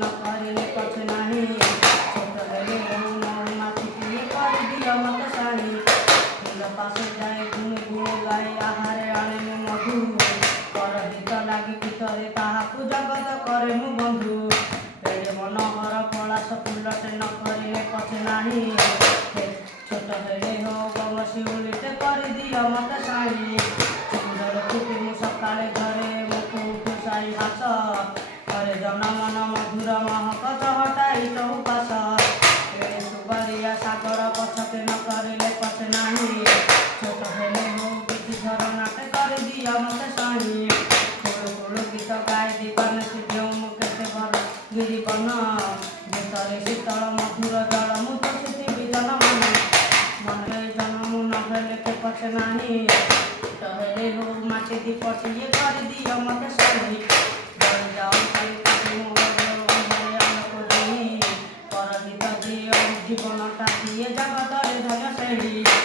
न करिले पछ नाही छोट हेले मधुमाछी पिए करदियो मते साणी फूल पासे जाए गुणे गुणे गाए आहारे आणे मु मधु परहित लागि भितरे ताहाकु जगत करे मु बंधु एड़े मनोहर पलाश फूलटे न करिले पछ नाही छोट हेले हो गमशिउलिटे करदियो मते साणी सुंदर फुटी मु सकाळे घरे मुखु खुसाई हास करे जनमन मधुर महक चहटाई चौपास एड़े सुबरिया सागर पछके न करिले पछ नाही छोट हेले हो बिधि झरनाटे करदियो मते साणी कुळु कुळु गीत गाए दीवन सिद्धौ मु केते भर गिरिवन जेतरे शीतल मधुर जल मु तो सिद्धि जनमन मने जनमु न हेले के पछ नाही हेले हो माटी दी पटिए करदियो मते साणी जल जाऊ खाली पाटी मोर अंधारे आलोक देई परहित दियो जीवनटा दिए जगतरे धन श्रेणी।